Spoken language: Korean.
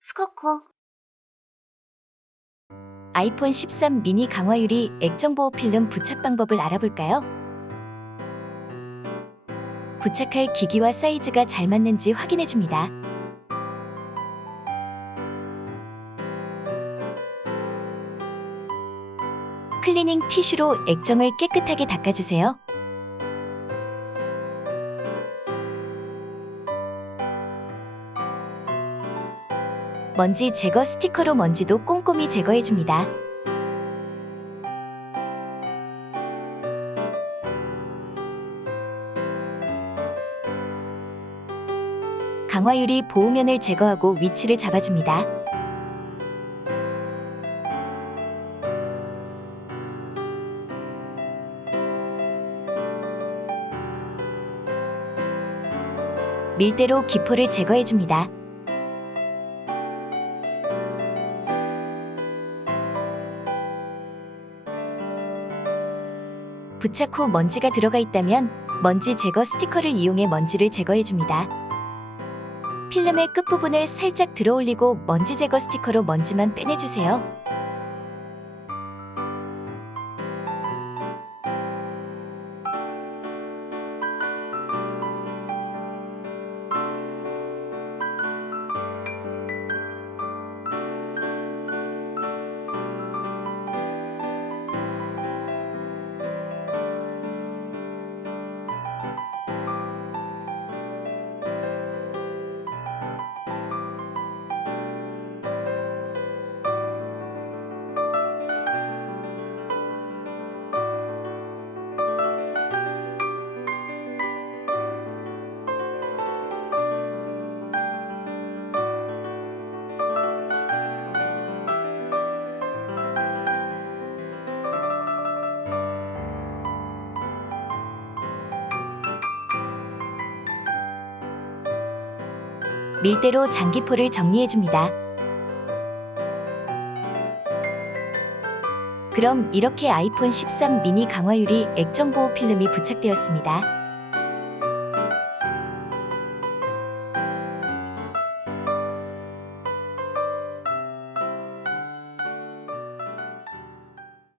스커커. 아이폰 13 미니 강화 유리 액정 보호 필름 부착 방법을 알아볼까요? 부착할 기기와 사이즈가 잘 맞는지 확인해 줍니다. 클리닝 티슈로 액정을 깨끗하게 닦아주세요. 먼지 제거 스티커로 먼지도 꼼꼼히 제거해 줍니다. 강화유리 보호면을 제거하고 위치를 잡아줍니다. 밀대로 기포를 제거해 줍니다. 부착 후 먼지가 들어가 있다면 먼지 제거 스티커를 이용해 먼지를 제거해 줍니다. 필름의 끝부분을 살짝 들어 올리고 먼지 제거 스티커로 먼지만 빼내주세요. 밀대로 장기포를 정리해 줍니다. 그럼 이렇게 아이폰 13 미니 강화유리 액정 보호 필름이 부착되었습니다.